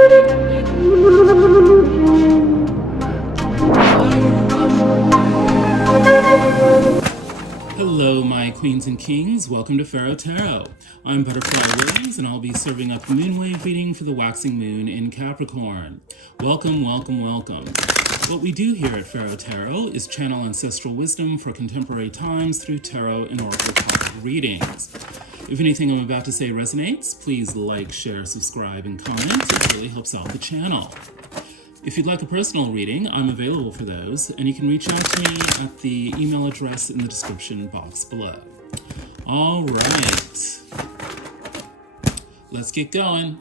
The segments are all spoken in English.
Hello, my queens and kings. Welcome to Pharaoh Tarot. I'm Butterfly Williams, and I'll be serving up the moonwave reading for the waxing moon in Capricorn. Welcome, welcome, welcome. What we do here at Pharaoh Tarot is channel ancestral wisdom for contemporary times through tarot and oracle card readings. If anything I'm about to say resonates, please like, share, subscribe, and comment. It really helps out the channel. If you'd like a personal reading, I'm available for those, and you can reach out to me at the email address in the description box below. All right, let's get going.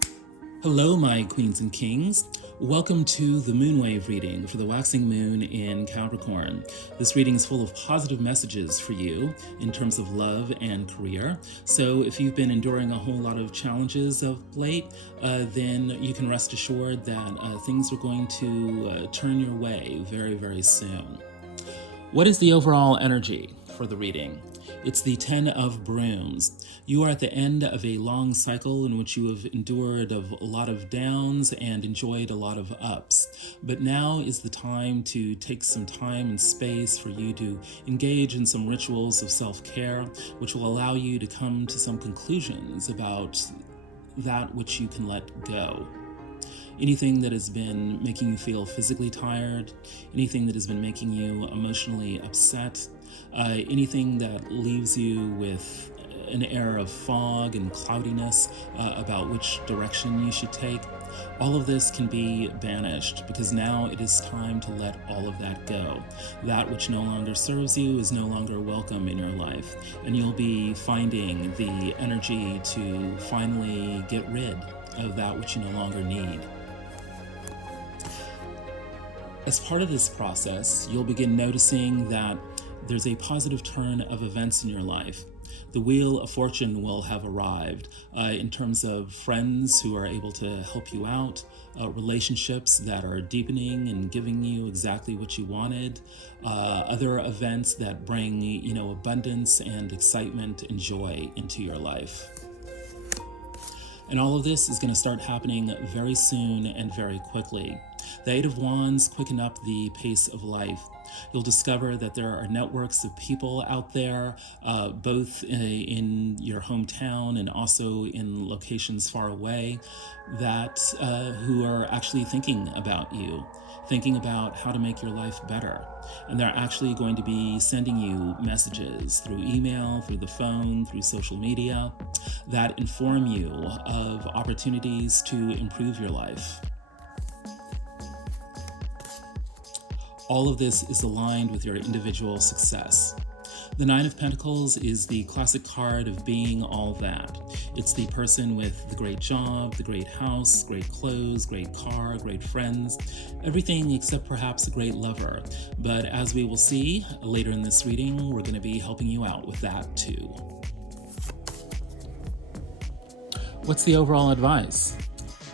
Hello, my queens and kings. Welcome to the moonwave reading for the waxing moon in Capricorn. This reading is full of positive messages for you in terms of love and career. So if you've been enduring a whole lot of challenges of late, then you can rest assured that things are going to turn your way very, very soon. What is the overall energy for the reading? It's the 10 of Brooms. You are at the end of a long cycle in which you have endured a lot of downs and enjoyed a lot of ups. But now is the time to take some time and space for you to engage in some rituals of self-care, which will allow you to come to some conclusions about that which you can let go. Anything that has been making you feel physically tired, anything that has been making you emotionally upset, anything that leaves you with an air of fog and cloudiness about which direction you should take, all of this can be banished because now it is time to let all of that go. That which no longer serves you is no longer welcome in your life, and you'll be finding the energy to finally get rid of that which you no longer need. As part of this process, you'll begin noticing that there's a positive turn of events in your life. The Wheel of Fortune will have arrived in terms of friends who are able to help you out, relationships that are deepening and giving you exactly what you wanted, other events that bring, abundance and excitement and joy into your life. And all of this is going to start happening very soon and very quickly. The Eight of Wands quicken up the pace of life. You'll discover that there are networks of people out there, both in your hometown and also in locations far away, that who are actually thinking about you, thinking about how to make your life better. And they're actually going to be sending you messages through email, through the phone, through social media that inform you of opportunities to improve your life. All of this is aligned with your individual success. The Nine of Pentacles is the classic card of being all that. It's the person with the great job, the great house, great clothes, great car, great friends, everything except perhaps a great lover. But as we will see later in this reading, we're going to be helping you out with that too. What's the overall advice?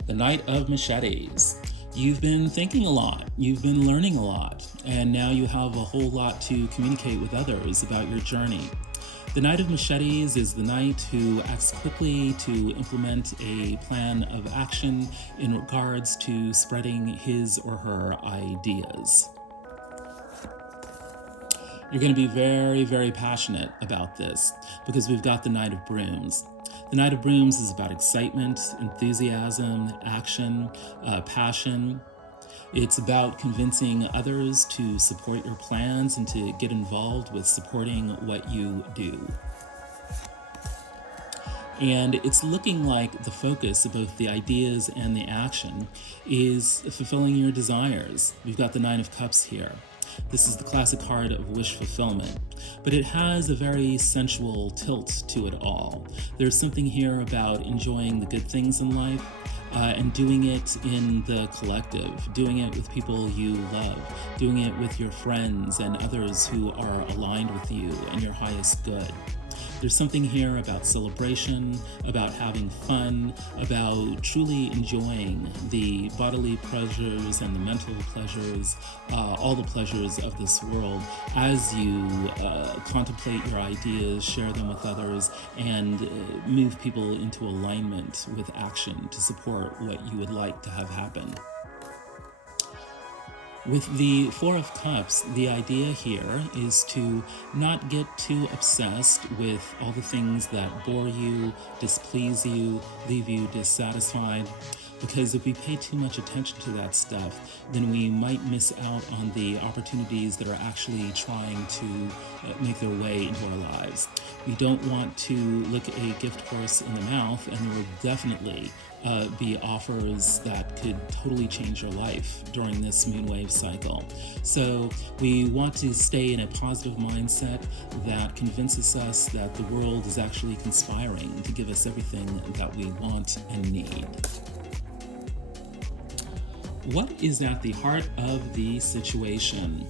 The Knight of Machetes. You've been thinking a lot, you've been learning a lot, and now you have a whole lot to communicate with others about your journey. The Knight of Machetes is the knight who acts quickly to implement a plan of action in regards to spreading his or her ideas. You're going to be very, very passionate about this because we've got the Knight of Brooms. The Knight of Brooms is about excitement, enthusiasm, action, passion. It's about convincing others to support your plans and to get involved with supporting what you do. And it's looking like the focus of both the ideas and the action is fulfilling your desires. We've got the Nine of Cups here. This is the classic card of wish fulfillment, but it has a very sensual tilt to it all. There's something here about enjoying the good things in life and doing it in the collective, doing it with people you love, doing it with your friends and others who are aligned with you and your highest good. There's something here about celebration, about having fun, about truly enjoying the bodily pleasures and the mental pleasures, all the pleasures of this world as you contemplate your ideas, share them with others, and move people into alignment with action to support what you would like to have happen. With the Four of Cups, the idea here is to not get too obsessed with all the things that bore you, displease you, leave you dissatisfied, because if we pay too much attention to that stuff, then we might miss out on the opportunities that are actually trying to make their way into our lives. We don't want to look a gift horse in the mouth, and there will definitely be offers that could totally change your life during this moonwave cycle. So we want to stay in a positive mindset that convinces us that the world is actually conspiring to give us everything that we want and need. What is at the heart of the situation?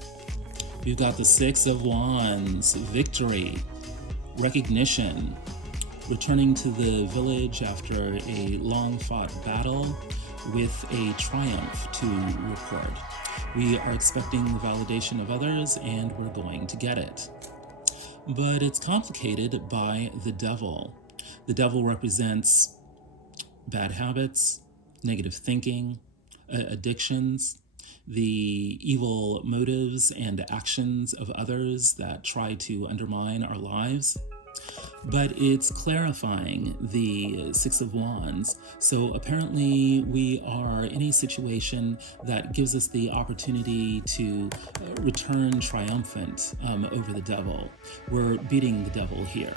We've got the Six of Wands, victory, recognition, returning to the village after a long-fought battle with a triumph to report. We are expecting the validation of others, and we're going to get it. But it's complicated by the devil. The devil represents bad habits, negative thinking, addictions, the evil motives and actions of others that try to undermine our lives. But it's clarifying the Six of Wands. So apparently we are in a situation that gives us the opportunity to return triumphant over the devil. We're beating the devil here.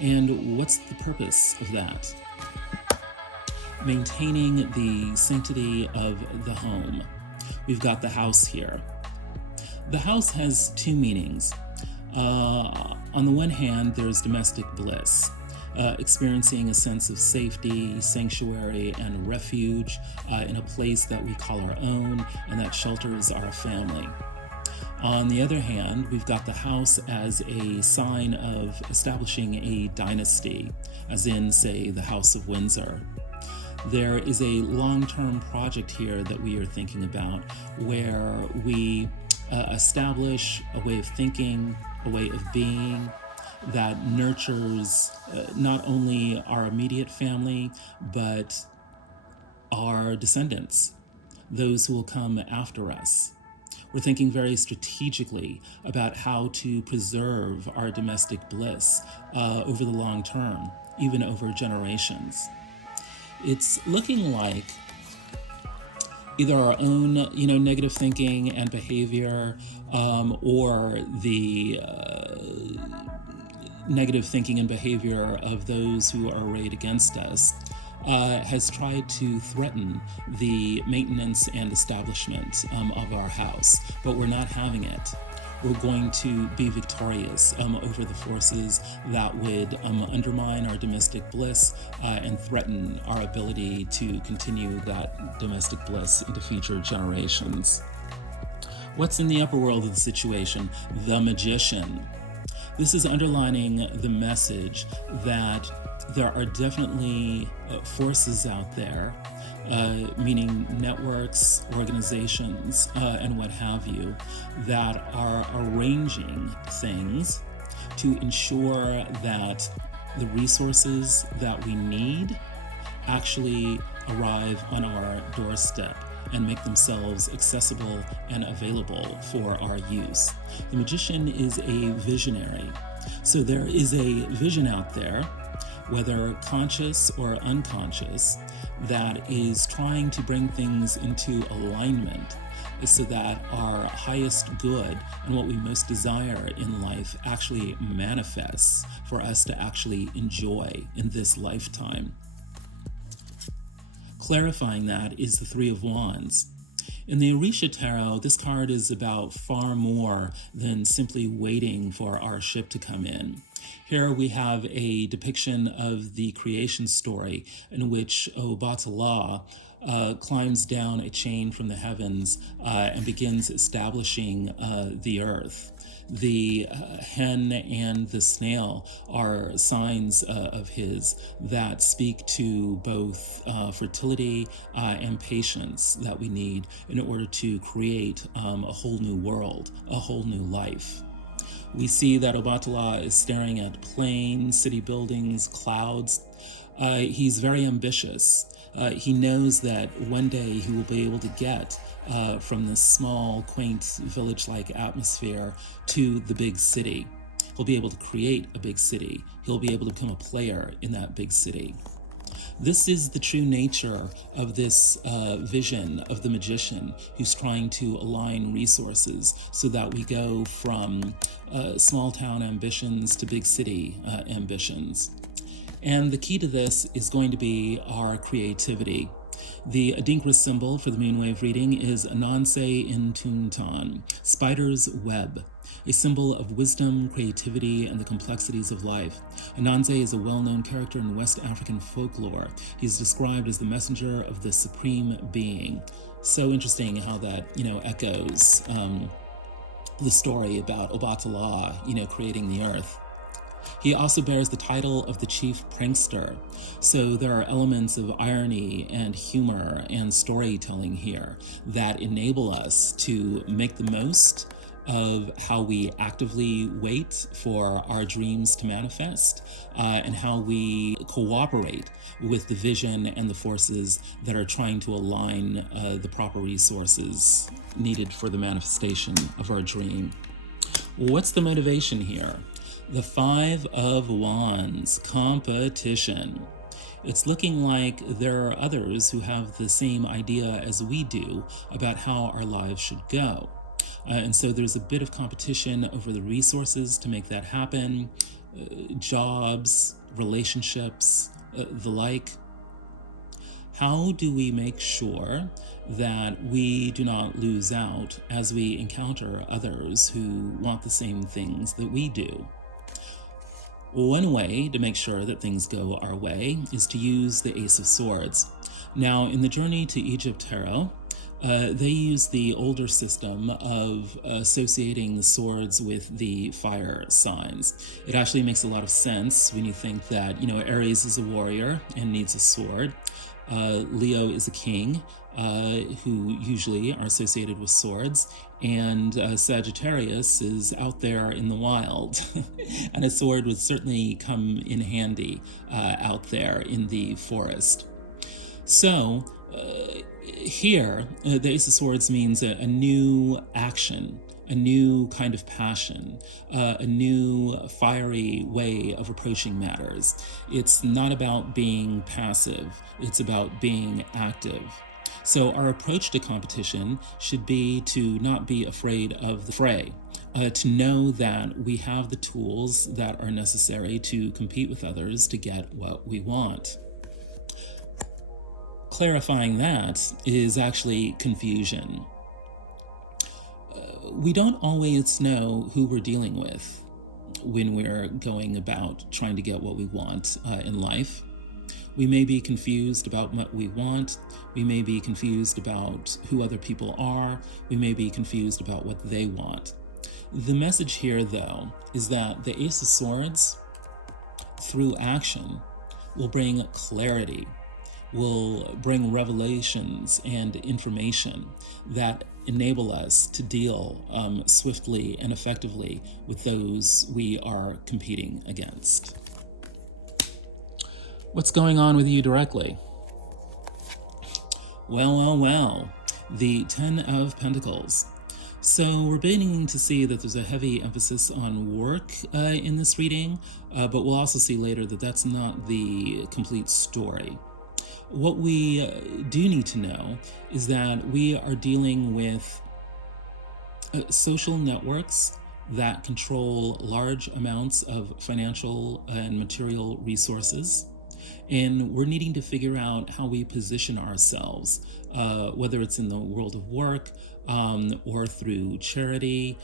And what's the purpose of that? Maintaining the sanctity of the home. We've got the house here. The house has two meanings. On the one hand, there's domestic bliss, experiencing a sense of safety, sanctuary, and refuge in a place that we call our own and that shelters our family. On the other hand, we've got the house as a sign of establishing a dynasty, as in, say, the House of Windsor. There is a long-term project here that we are thinking about where we establish a way of thinking, a way of being that nurtures not only our immediate family, but our descendants, those who will come after us. We're thinking very strategically about how to preserve our domestic bliss over the long term, even over generations. It's looking like either our own, negative thinking and behavior, or the negative thinking and behavior of those who are arrayed against us has tried to threaten the maintenance and establishment of our house, but we're not having it. We're going to be victorious over the forces that would undermine our domestic bliss and threaten our ability to continue that domestic bliss into future generations. What's in the upper world of the situation? The Magician. This is underlining the message that there are definitely forces out there, meaning networks, organizations, and what have you, that are arranging things to ensure that the resources that we need actually arrive on our doorstep and make themselves accessible and available for our use. The Magician is a visionary. So there is a vision out there, whether conscious or unconscious, that is trying to bring things into alignment so that our highest good and what we most desire in life actually manifests for us to actually enjoy in this lifetime. Clarifying that is the Three of Wands. In the Orisha Tarot, this card is about far more than simply waiting for our ship to come in. Here we have a depiction of the creation story in which Obatala climbs down a chain from the heavens and begins establishing the earth. The hen and the snail are signs of his that speak to both fertility and patience that we need in order to create a whole new world, a whole new life. We see that Obatala is staring at plains, city buildings, clouds. He's very ambitious. He knows that one day he will be able to get from this small, quaint, village-like atmosphere to the big city. He'll be able to create a big city. He'll be able to become a player in that big city. This is the true nature of this vision of the magician who's trying to align resources so that we go from small town ambitions to big city ambitions. And the key to this is going to be our creativity. The Adinkra symbol for the moonwave reading is Ananse in Tuntan, spider's web, a symbol of wisdom, creativity, and the complexities of life. Ananse is a well-known character in West African folklore. He's described as the messenger of the supreme being. So interesting how that, echoes the story about Obatala, creating the earth. He also bears the title of the chief prankster. So there are elements of irony and humor and storytelling here that enable us to make the most of how we actively wait for our dreams to manifest and how we cooperate with the vision and the forces that are trying to align the proper resources needed for the manifestation of our dream. What's the motivation here? The Five of Wands, competition. It's looking like there are others who have the same idea as we do about how our lives should go. And so there's a bit of competition over the resources to make that happen, jobs, relationships, the like. How do we make sure that we do not lose out as we encounter others who want the same things that we do? One way to make sure that things go our way is to use the Ace of Swords. Now, in the Journey to Egypt Tarot, they use the older system of associating the swords with the fire signs. It actually makes a lot of sense when you think that, Aries is a warrior and needs a sword. Leo is a king, who usually are associated with swords, and Sagittarius is out there in the wild, and a sword would certainly come in handy out there in the forest. So here, the Ace of Swords means a new action, a new kind of passion, a new fiery way of approaching matters. It's not about being passive, it's about being active. So our approach to competition should be to not be afraid of the fray, to know that we have the tools that are necessary to compete with others to get what we want. Clarifying that is actually confusion. We don't always know who we're dealing with when we're going about trying to get what we want in life. We may be confused about what we want. We may be confused about who other people are. We may be confused about what they want. The message here, though, is that the Ace of Swords, through action, will bring clarity, will bring revelations and information that enable us to deal swiftly and effectively with those we are competing against. What's going on with you directly? Well, the Ten of Pentacles. So we're beginning to see that there's a heavy emphasis on work in this reading, but we'll also see later that that's not the complete story. What we do need to know is that we are dealing with social networks that control large amounts of financial and material resources. And we're needing to figure out how we position ourselves, whether it's in the world of work or through charity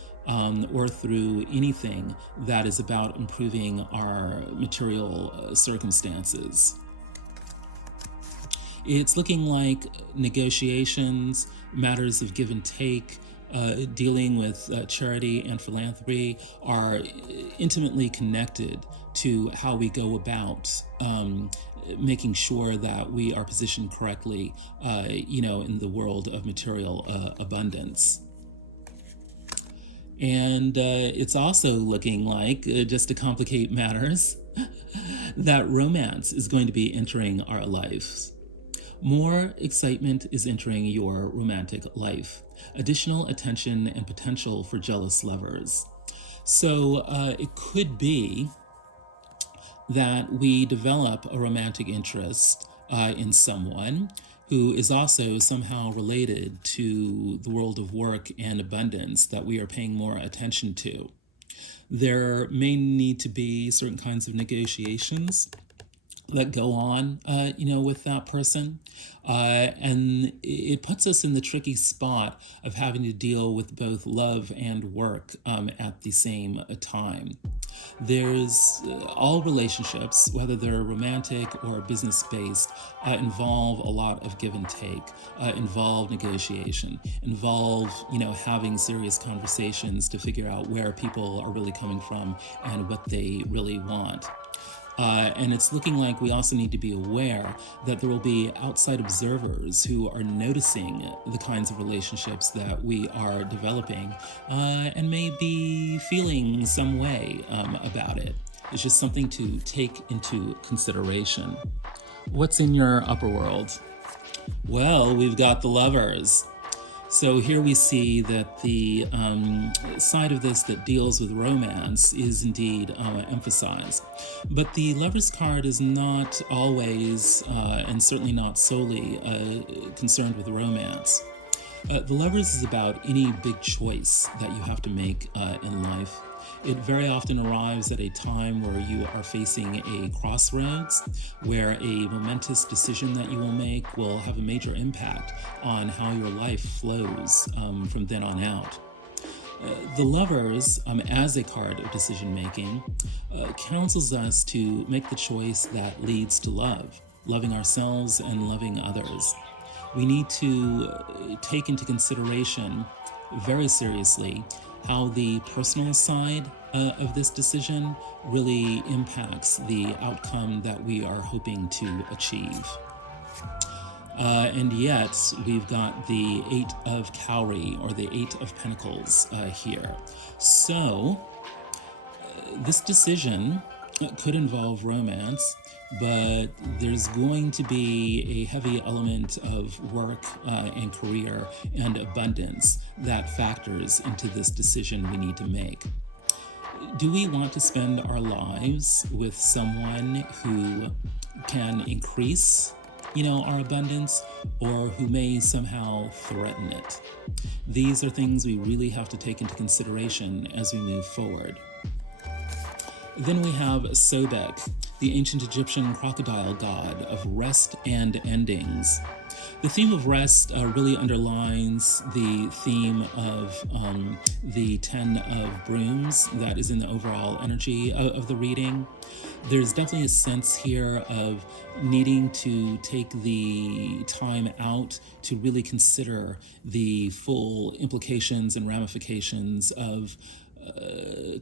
or through anything that is about improving our material circumstances. It's looking like negotiations, matters of give and take, dealing with charity and philanthropy are intimately connected to how we go about making sure that we are positioned correctly, in the world of material abundance. And it's also looking like, just to complicate matters, that romance is going to be entering our lives. More excitement is entering your romantic life. Additional attention and potential for jealous lovers. So it could be that we develop a romantic interest in someone who is also somehow related to the world of work and abundance that we are paying more attention to. There may need to be certain kinds of negotiations that go on, with that person. And it puts us in the tricky spot of having to deal with both love and work at the same time. There's all relationships, whether they're romantic or business-based, involve a lot of give and take, involve negotiation, involve, having serious conversations to figure out where people are really coming from and what they really want. And it's looking like we also need to be aware that there will be outside observers who are noticing the kinds of relationships that we are developing and may be feeling some way about it. It's just something to take into consideration. What's in your upper world? Well, we've got the Lovers. So here we see that the side of this that deals with romance is indeed emphasized. But the Lover's card is not always, and certainly not solely, concerned with romance. The Lovers is about any big choice that you have to make in life. It very often arrives at a time where you are facing a crossroads, where a momentous decision that you will make will have a major impact on how your life flows from then on out. The Lovers, as a card of decision-making, counsels us to make the choice that leads to love, loving ourselves and loving others. We need to take into consideration very seriously how the personal side of this decision really impacts the outcome that we are hoping to achieve. And yet, we've got the Eight of Cowrie, or the Eight of Pentacles here. So, this decision could involve romance, but there's going to be a heavy element of work and career and abundance that factors into this decision we need to make. Do we want to spend our lives with someone who can increase, our abundance, or who may somehow threaten it? These are things we really have to take into consideration as we move forward. Then we have Sobek, the ancient Egyptian crocodile god of rest and endings. The theme of rest really underlines the theme of the Ten of Brooms that is in the overall energy of the reading. There's definitely a sense here of needing to take the time out to really consider the full implications and ramifications of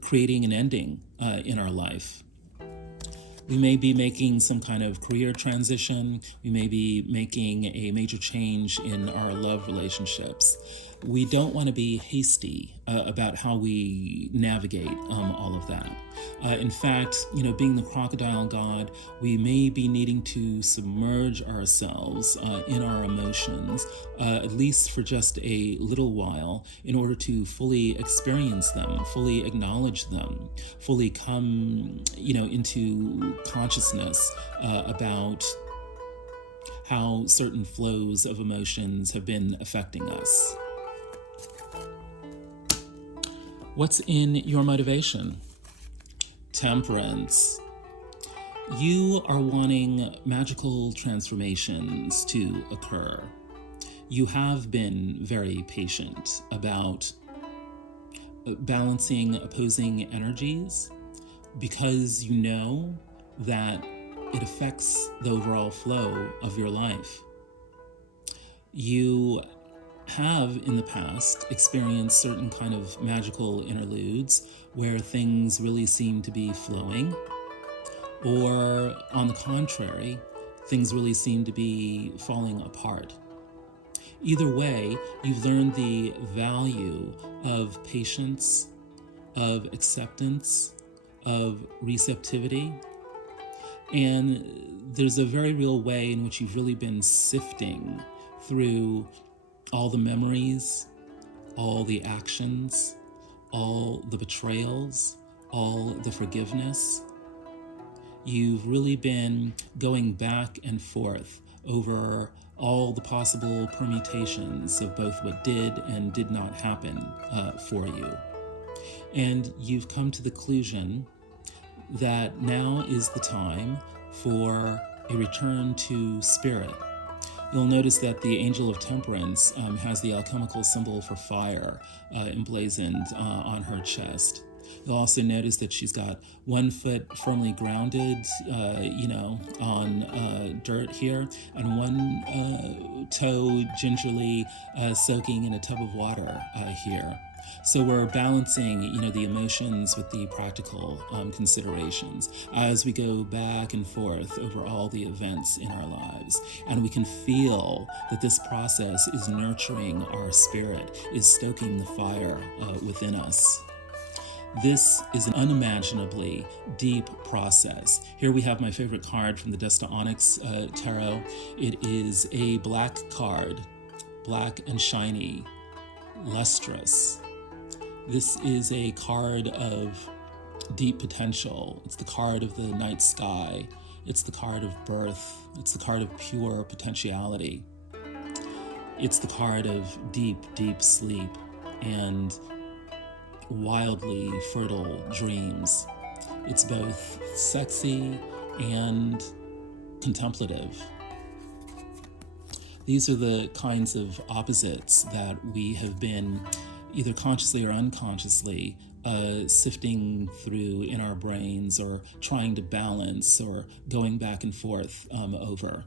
creating an ending in our life. We may be making some kind of career transition. We may be making a major change in our love relationships. We don't want to be hasty about how we navigate all of that. In fact, being the crocodile god, we may be needing to submerge ourselves in our emotions, at least for just a little while, in order to fully experience them, fully acknowledge them, fully come, into consciousness about how certain flows of emotions have been affecting us. What's in your motivation? Temperance. You are wanting magical transformations to occur. You have been very patient about balancing opposing energies because you know that it affects the overall flow of your life. You have in the past experienced certain kind of magical interludes where things really seem to be flowing, or on the contrary, things really seem to be falling apart. Either way, you've learned the value of patience, of acceptance, of receptivity, and there's a very real way in which you've really been sifting through all the memories, all the actions, all the betrayals, all the forgiveness. You've really been going back and forth over all the possible permutations of both what did and did not happen for you. And you've come to the conclusion that now is the time for a return to spirit. You'll notice that the Angel of Temperance has the alchemical symbol for fire emblazoned on her chest. You'll also notice that she's got one foot firmly grounded, on dirt here, and one toe gingerly soaking in a tub of water here. So we're balancing, the emotions with the practical considerations as we go back and forth over all the events in our lives. And we can feel that this process is nurturing our spirit, is stoking the fire within us. This is an unimaginably deep process. Here we have my favorite card from the Desta Onyx Tarot. It is a black card, black and shiny, lustrous. This is a card of deep potential. It's the card of the night sky. It's the card of birth. It's the card of pure potentiality. It's the card of deep, deep sleep and wildly fertile dreams. It's both sexy and contemplative. These are the kinds of opposites that we have been either consciously or unconsciously sifting through in our brains, or trying to balance, or going back and forth over.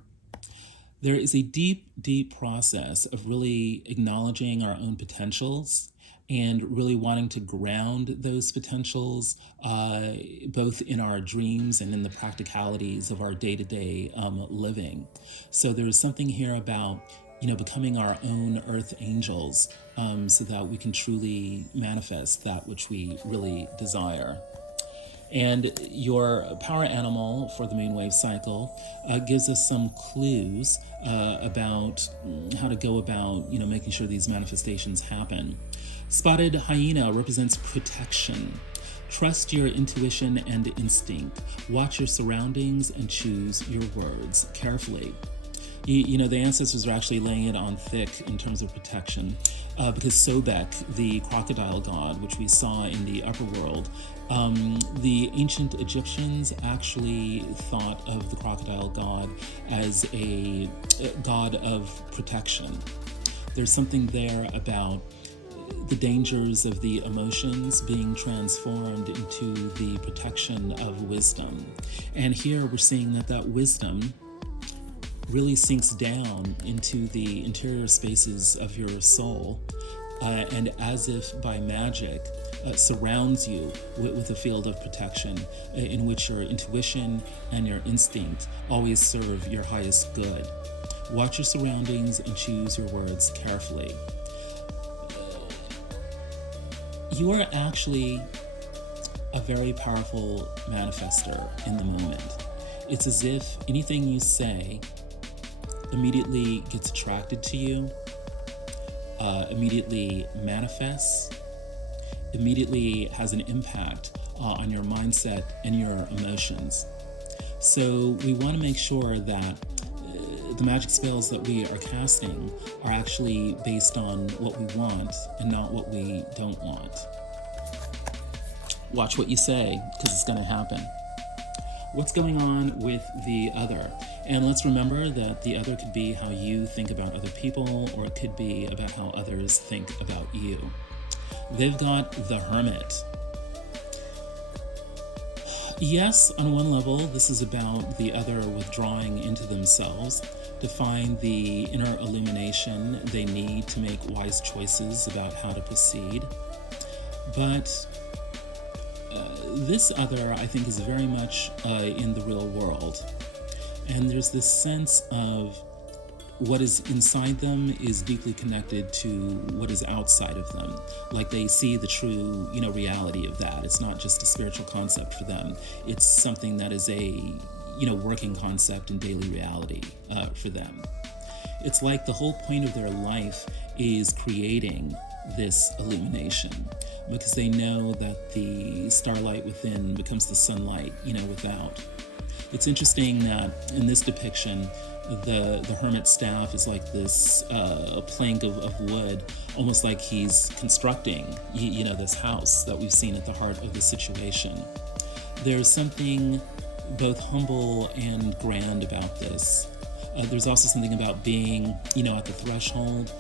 There is a deep, deep process of really acknowledging our own potentials and really wanting to ground those potentials, both in our dreams and in the practicalities of our day-to-day living. So there's something here about, becoming our own earth angels, so that we can truly manifest that which we really desire. And your power animal for the moonwave cycle gives us some clues about how to go about, making sure these manifestations happen. Spotted hyena represents protection. Trust your intuition and instinct. Watch your surroundings and choose your words carefully. The ancestors are actually laying it on thick in terms of protection, because Sobek, the crocodile god, which we saw in the upper world, the ancient Egyptians actually thought of the crocodile god as a god of protection. There's something there about the dangers of the emotions being transformed into the protection of wisdom. And here we're seeing that wisdom really sinks down into the interior spaces of your soul, and as if by magic surrounds you with a field of protection in which your intuition and your instinct always serve your highest good. Watch your surroundings and choose your words carefully. You are actually a very powerful manifester in the moment. It's as if anything you say immediately gets attracted to you, immediately manifests, immediately has an impact on your mindset and your emotions. So we want to make sure that the magic spells that we are casting are actually based on what we want and not what we don't want. Watch what you say, because it's going to happen. What's going on with the other? And let's remember that the other could be how you think about other people, or it could be about how others think about you. They've got the Hermit. Yes, on one level, this is about the other withdrawing into themselves, to find the inner illumination they need to make wise choices about how to proceed. But this other, I think, is very much in the real world. And there's this sense of what is inside them is deeply connected to what is outside of them. Like they see the true, reality of that. It's not just a spiritual concept for them. It's something that is a, working concept in daily reality for them. It's like the whole point of their life is creating this illumination, because they know that the starlight within becomes the sunlight, without. It's interesting that in this depiction, the hermit's staff is like this plank of wood, almost like he's constructing, this house that we've seen at the heart of the situation. There's something both humble and grand about this. There's also something about being, at the threshold,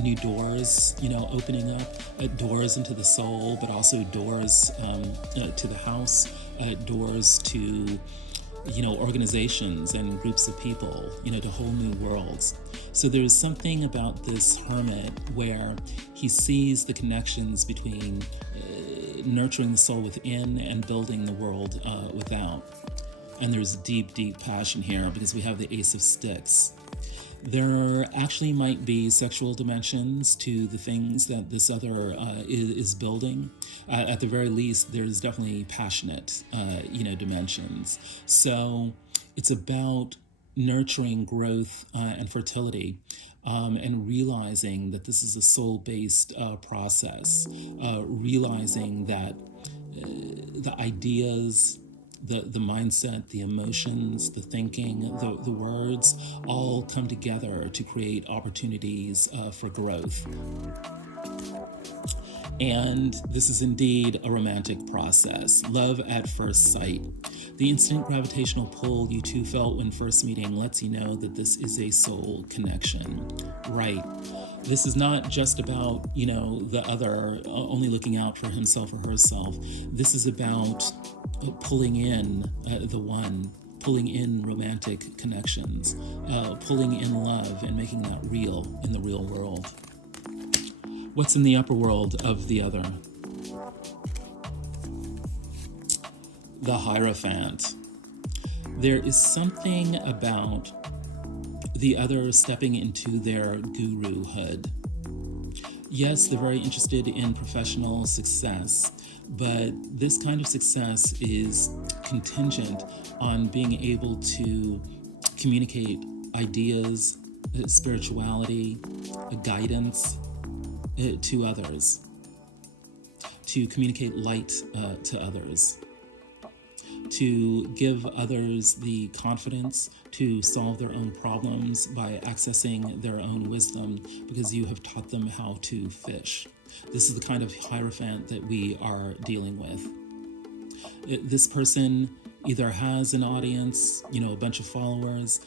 new doors, opening up, doors into the soul, but also doors to the house, doors to, organizations and groups of people, to whole new worlds. So there's something about this hermit where he sees the connections between nurturing the soul within and building the world without. And there's deep, deep passion here because we have the Ace of Sticks. There actually might be sexual dimensions to the things that this other is building. At the very least, there's definitely passionate, dimensions. So it's about nurturing growth and fertility, and realizing that this is a soul-based process, realizing that the ideas, the mindset, the emotions, the thinking, the words all come together to create opportunities for growth. And this is indeed a romantic process. Love at first sight. The instant gravitational pull you two felt when first meeting lets you know that this is a soul connection. Right. This is not just about, the other only looking out for himself or herself. This is about pulling in the one, pulling in romantic connections, pulling in love and making that real in the real world. What's in the upper world of the other? The Hierophant. There is something about the other stepping into their guruhood. Yes, they're very interested in professional success, but this kind of success is contingent on being able to communicate ideas, spirituality, guidance to others, to communicate light to others, to give others the confidence to solve their own problems by accessing their own wisdom because you have taught them how to fish. This is the kind of Hierophant that we are dealing with. This person either has an audience, a bunch of followers,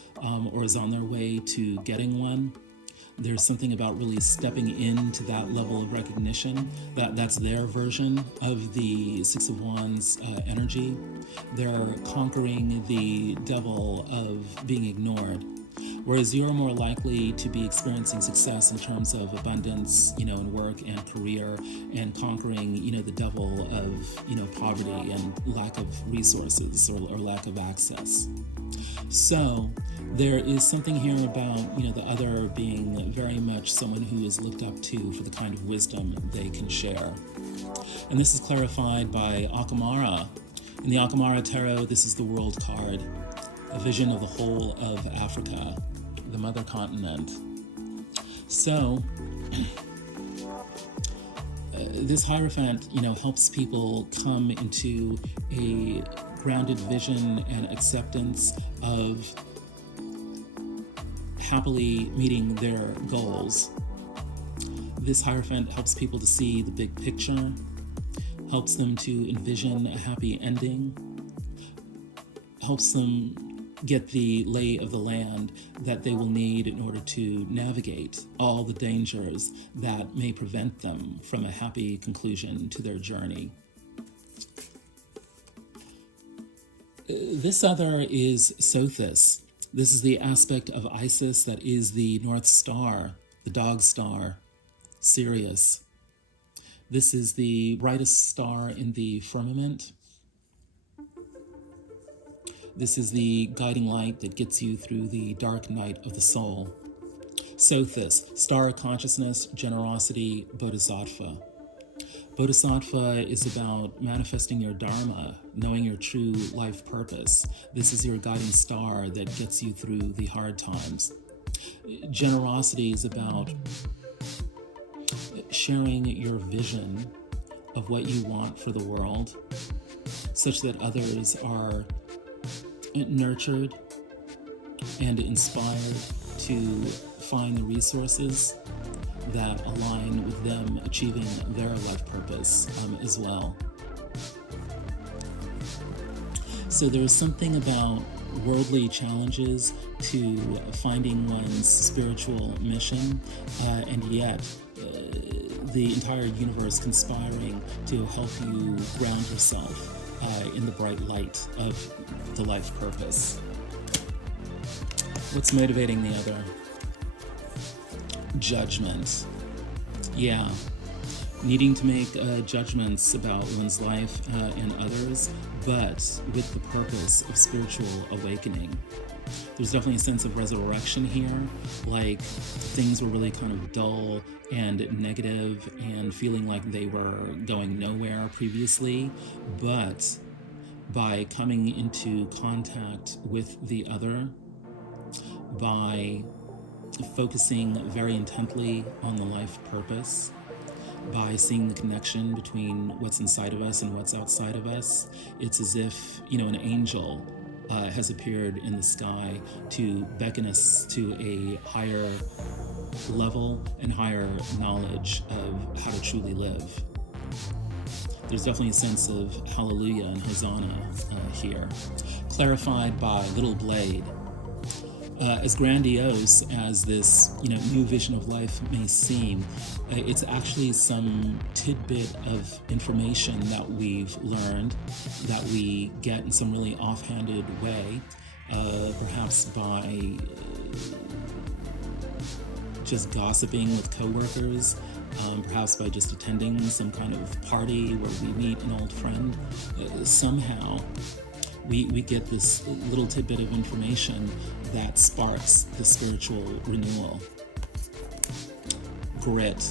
or is on their way to getting one. There's something about really stepping into that level of recognition. That's their version of the Six of Wands energy. They're conquering the devil of being ignored. Whereas you're more likely to be experiencing success in terms of abundance, in work and career, and conquering, the devil of, poverty and lack of resources or lack of access. So there is something here about, the other being very much someone who is looked up to for the kind of wisdom they can share. And this is clarified by Akamara. In the Akamara Tarot, this is the World card, a vision of the whole of Africa, the mother continent. So this Hierophant, helps people come into a grounded vision and acceptance of happily meeting their goals. This Hierophant helps people to see the big picture, helps them to envision a happy ending, helps them get the lay of the land that they will need in order to navigate all the dangers that may prevent them from a happy conclusion to their journey. This other is Sothis. This is the aspect of Isis that is the North Star, the dog star, Sirius. This is the brightest star in the firmament. This is the guiding light that gets you through the dark night of the soul. Sothis, star of consciousness, generosity, bodhisattva. Bodhisattva is about manifesting your dharma, knowing your true life purpose. This is your guiding star that gets you through the hard times. Generosity is about sharing your vision of what you want for the world, such that others are nurtured and inspired to find the resources that align with them achieving their life purpose as well. So there's something about worldly challenges to finding one's spiritual mission, and yet the entire universe conspiring to help you ground yourself in the bright light of the life purpose. What's motivating the other? Judgment. Yeah. Needing to make judgments about one's life and others, but with the purpose of spiritual awakening. There's definitely a sense of resurrection here, like things were really kind of dull and negative and feeling like they were going nowhere previously, but by coming into contact with the other, by focusing very intently on the life purpose, by seeing the connection between what's inside of us and what's outside of us, it's as if, an angel has appeared in the sky to beckon us to a higher level and higher knowledge of how to truly live. There's definitely a sense of hallelujah and hosanna here, clarified by Little Blade. As grandiose as this, new vision of life may seem, it's actually some tidbit of information that we've learned, that we get in some really offhanded way, perhaps by just gossiping with coworkers, perhaps by just attending some kind of party where we meet an old friend. Somehow, we get this little tidbit of information that sparks the spiritual renewal. Grit.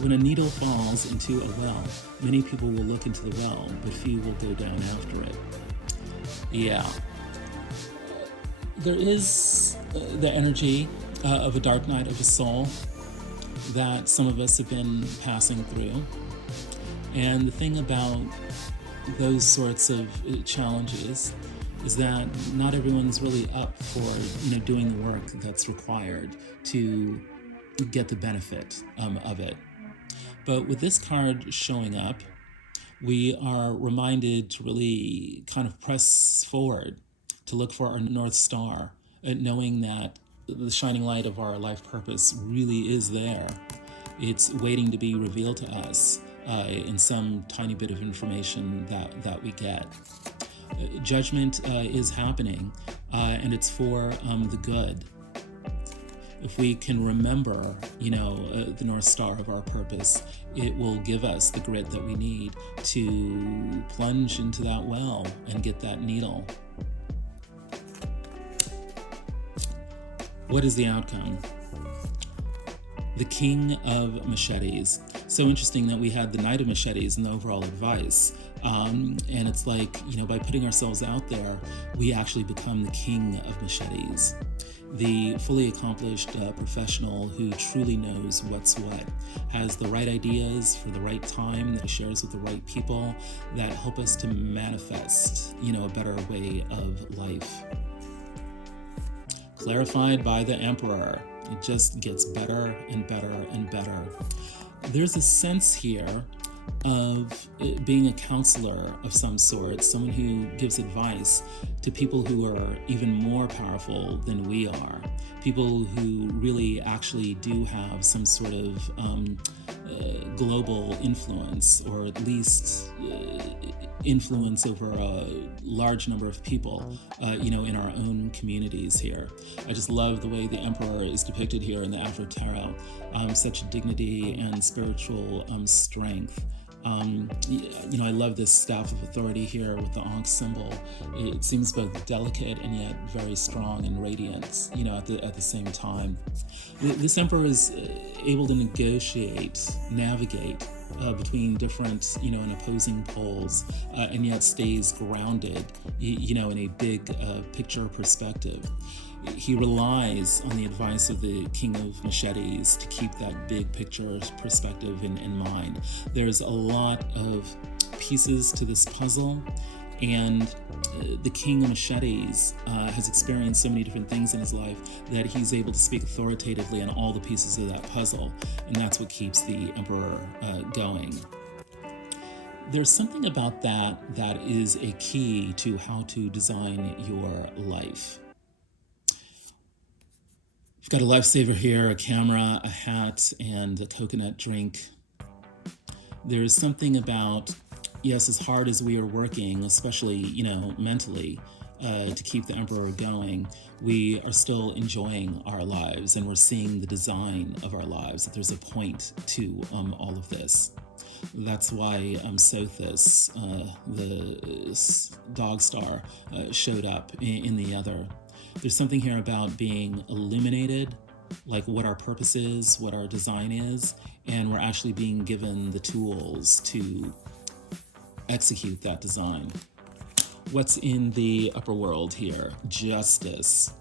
When a needle falls into a well, many people will look into the well, but few will go down after it. Yeah. There is the energy of a dark night of the soul that some of us have been passing through. And the thing about those sorts of challenges is that not everyone's really up for doing the work that's required to get the benefit of it. But with this card showing up, we are reminded to really kind of press forward, to look for our North Star, knowing that the shining light of our life purpose really is there. It's waiting to be revealed to us in some tiny bit of information that we get. Judgment is happening, and it's for the good. If we can remember, the North Star of our purpose, it will give us the grit that we need to plunge into that well and get that needle. What is the outcome? The King of Machetes. So interesting that we had the Knight of Machetes in the overall advice. And it's like, by putting ourselves out there, we actually become the King of Machetes. The fully accomplished professional who truly knows what's what, has the right ideas for the right time that he shares with the right people that help us to manifest, a better way of life. Clarified by the Emperor. It just gets better and better and better. There's a sense here of being a counselor of some sort, someone who gives advice to people who are even more powerful than we are, people who really actually do have some sort of global influence, or at least influence over a large number of people, in our own communities here. I just love the way the Emperor is depicted here in the Afro Tarot. Such dignity and spiritual strength. I love this staff of authority here with the Onyx symbol. It seems both delicate and yet very strong and radiant, at the same time. This Emperor is able to navigate between different, and opposing poles, and yet stays grounded, in a big picture perspective. He relies on the advice of the King of Machetes to keep that big picture perspective in mind. There's a lot of pieces to this puzzle, and the King of Machetes has experienced so many different things in his life that he's able to speak authoritatively on all the pieces of that puzzle, and that's what keeps the Emperor going. There's something about that is a key to how to design your life. You've got a lifesaver here, a camera, a hat, and a coconut drink. There's something about, yes, as hard as we are working, especially, mentally, to keep the Emperor going, we are still enjoying our lives, and we're seeing the design of our lives, that there's a point to all of this. That's why Sothis, the dog star, showed up in the other. There's something here about being illuminated, like what our purpose is, what our design is, and we're actually being given the tools to execute that design. What's in the upper world here? Justice.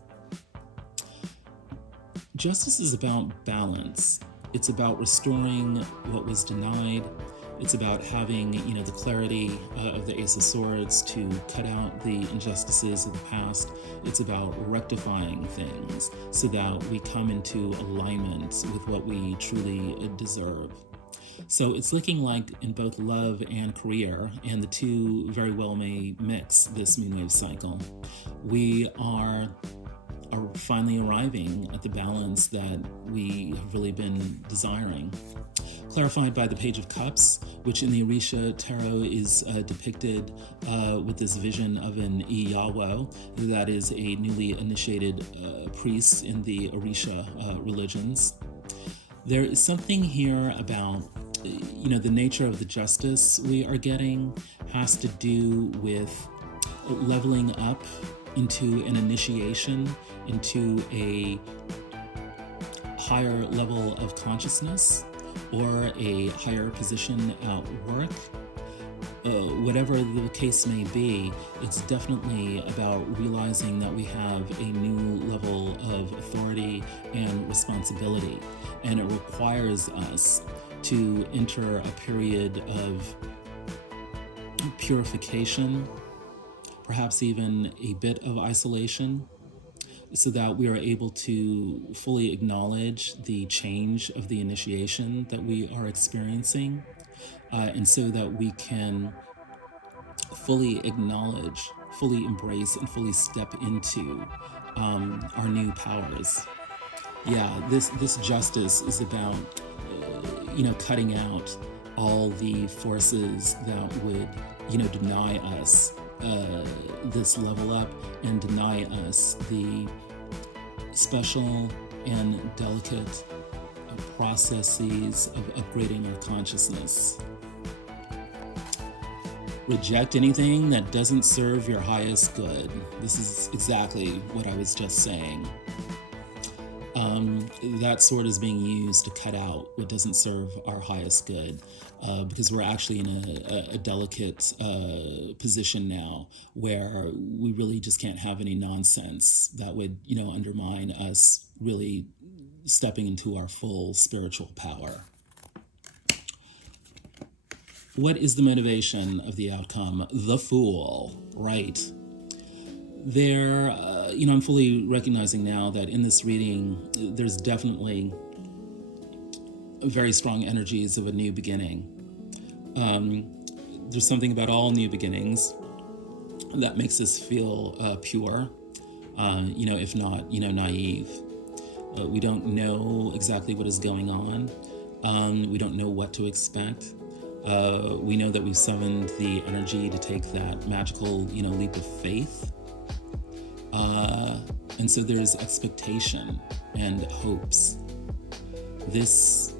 Justice is about balance. It's about restoring what was denied. It's about having, the clarity of the Ace of Swords to cut out the injustices of the past. It's about rectifying things so that we come into alignment with what we truly deserve. So it's looking like in both love and career, and the two very well may mix this moonwave cycle, we are finally arriving at the balance that we have really been desiring. Clarified by the Page of Cups, which in the Orisha tarot is depicted with this vision of an Iyawo, that is a newly initiated priest in the Orisha religions. There is something here about, the nature of the justice we are getting has to do with leveling up into an initiation, into a higher level of consciousness, or a higher position at work. Whatever the case may be, it's definitely about realizing that we have a new level of authority and responsibility, and it requires us to enter a period of purification, perhaps even a bit of isolation, so that we are able to fully acknowledge the change of the initiation that we are experiencing, and so that we can fully acknowledge, fully embrace, and fully step into our new powers. Yeah, this justice is about, cutting out all the forces that would, deny us this level up and deny us the special and delicate processes of upgrading our consciousness. Reject anything that doesn't serve your highest good. This is exactly what I was just saying. That sword is being used to cut out what doesn't serve our highest good, because we're actually in a delicate position now where we really just can't have any nonsense that would, undermine us really stepping into our full spiritual power. What is the motivation of the outcome? The Fool, right? There, I'm fully recognizing now that in this reading, there's definitely very strong energies of a new beginning. There's something about all new beginnings that makes us feel pure, if not, naive. We don't know exactly what is going on, We don't know what to expect. We know that we've summoned the energy to take that magical, leap of faith. And so there's expectation and hopes. This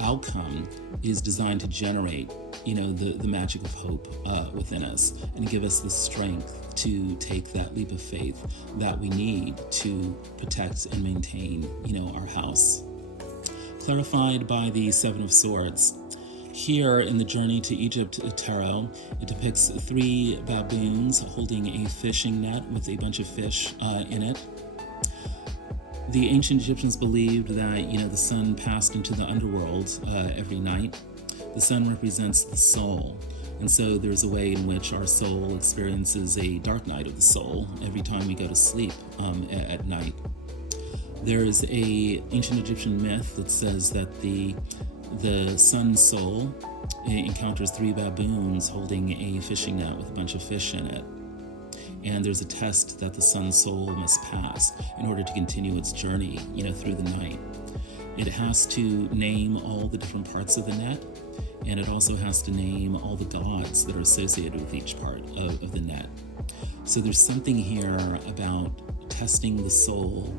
outcome is designed to generate, the magic of hope within us and give us the strength to take that leap of faith that we need to protect and maintain, our house. Clarified by the Seven of Swords. Here in the Journey to Egypt Tarot, it depicts 3 baboons holding a fishing net with a bunch of fish in it. The ancient Egyptians believed that, the sun passed into the underworld every night. The sun represents the soul. And so there's a way in which our soul experiences a dark night of the soul every time we go to sleep at night. There's a ancient Egyptian myth that says that the sun soul encounters 3 baboons holding a fishing net with a bunch of fish in it. And there's a test that the sun soul must pass in order to continue its journey, through the night. It has to name all the different parts of the net, and it also has to name all the gods that are associated with each part of the net. So there's something here about testing the soul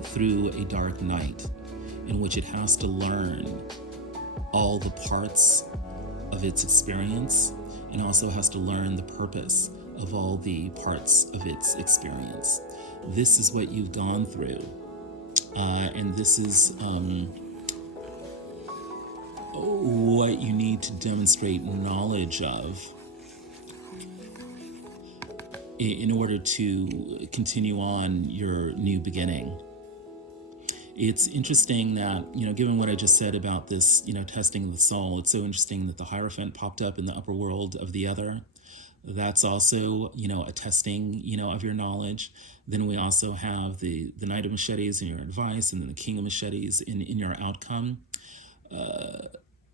through a dark night in which it has to learn all the parts of its experience and also has to learn the purpose of all the parts of its experience. This is what you've gone through, and this is what you need to demonstrate knowledge of in order to continue on your new beginning. It's interesting that, given what I just said about this, testing the soul, it's so interesting that the Hierophant popped up in the upper world of the other. That's also, a testing, of your knowledge. Then we also have the Knight of Machetes in your advice, and then the King of Machetes in your outcome.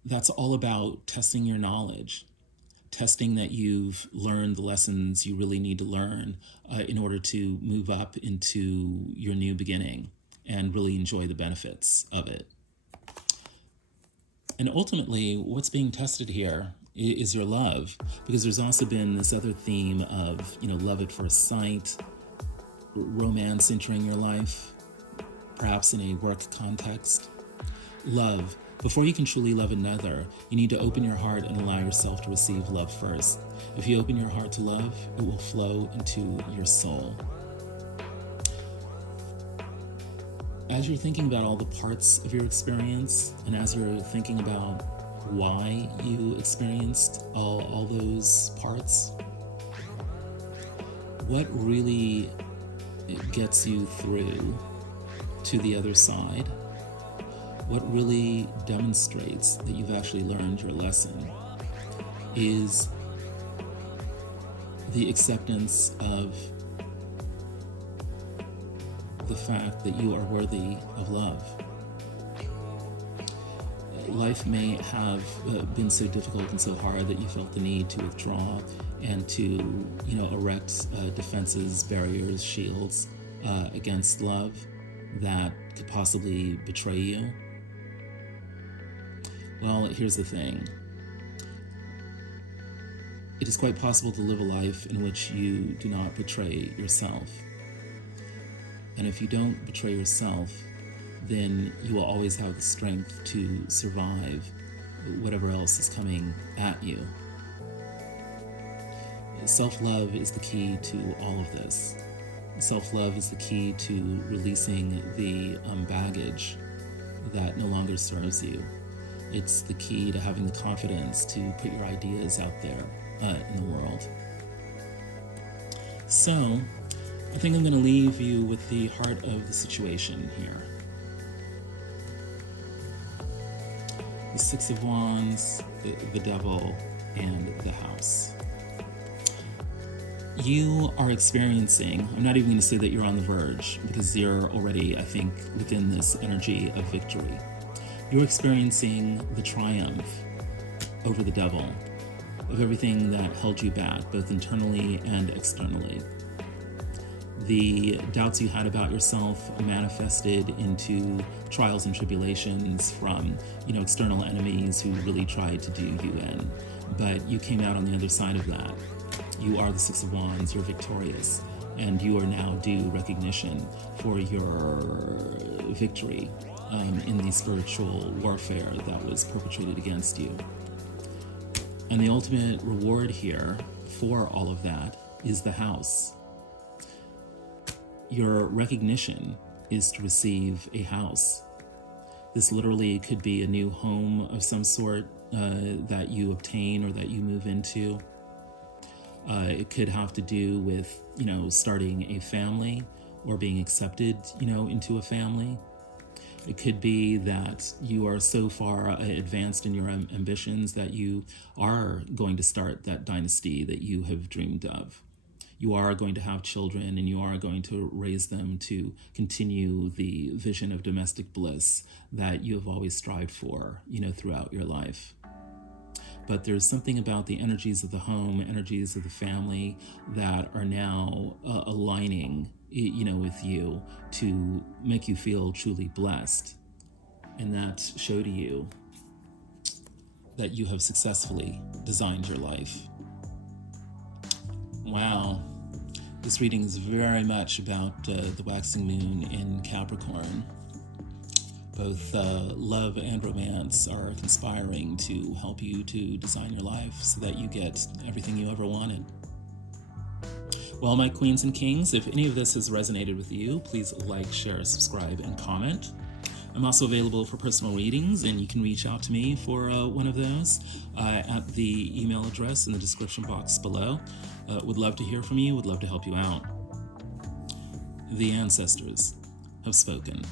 That's all about testing your knowledge, testing that you've learned the lessons you really need to learn in order to move up into your new beginning and really enjoy the benefits of it. And ultimately, what's being tested here is your love, because there's also been this other theme of, love at first sight, romance entering your life, perhaps in a work context. Love. Before you can truly love another, you need to open your heart and allow yourself to receive love first. If you open your heart to love, it will flow into your soul. As you're thinking about all the parts of your experience, and as you're thinking about why you experienced all those parts, what really gets you through to the other side, what really demonstrates that you've actually learned your lesson, is the acceptance of the fact that you are worthy of love. Life may have been so difficult and so hard that you felt the need to withdraw and to, erect defenses, barriers, shields against love that could possibly betray you. Well, here's the thing. It is quite possible to live a life in which you do not betray yourself. And if you don't betray yourself, then you will always have the strength to survive whatever else is coming at you. Self-love is the key to all of this. Self-love is the key to releasing the baggage that no longer serves you. It's the key to having the confidence to put your ideas out there in the world. So, I think I'm going to leave you with the heart of the situation here. The Six of Wands, the Devil, and the House. You are experiencing, I'm not even going to say that you're on the verge, because you're already, I think, within this energy of victory. You're experiencing the triumph over the devil, of everything that held you back, both internally and externally. The doubts you had about yourself manifested into trials and tribulations from, external enemies who really tried to do you in. But you came out on the other side of that. You are the Six of Wands, you're victorious, and you are now due recognition for your victory in the spiritual warfare that was perpetrated against you. And the ultimate reward here for all of that is the house. Your recognition is to receive a house. This literally could be a new home of some sort that you obtain or that you move into. It could have to do with, starting a family or being accepted, into a family. It could be that you are so far advanced in your ambitions that you are going to start that dynasty that you have dreamed of. You are going to have children and you are going to raise them to continue the vision of domestic bliss that you have always strived for, throughout your life. But there's something about the energies of the home, energies of the family that are now aligning, with you to make you feel truly blessed. And that show to you that you have successfully designed your life. Wow. This reading is very much about the waxing moon in Capricorn. Both love and romance are conspiring to help you to design your life so that you get everything you ever wanted. Well, my queens and kings, if any of this has resonated with you, please like, share, subscribe, and comment. I'm also available for personal readings, and you can reach out to me for one of those at the email address in the description box below. Would love to hear from you, would love to help you out. The ancestors have spoken.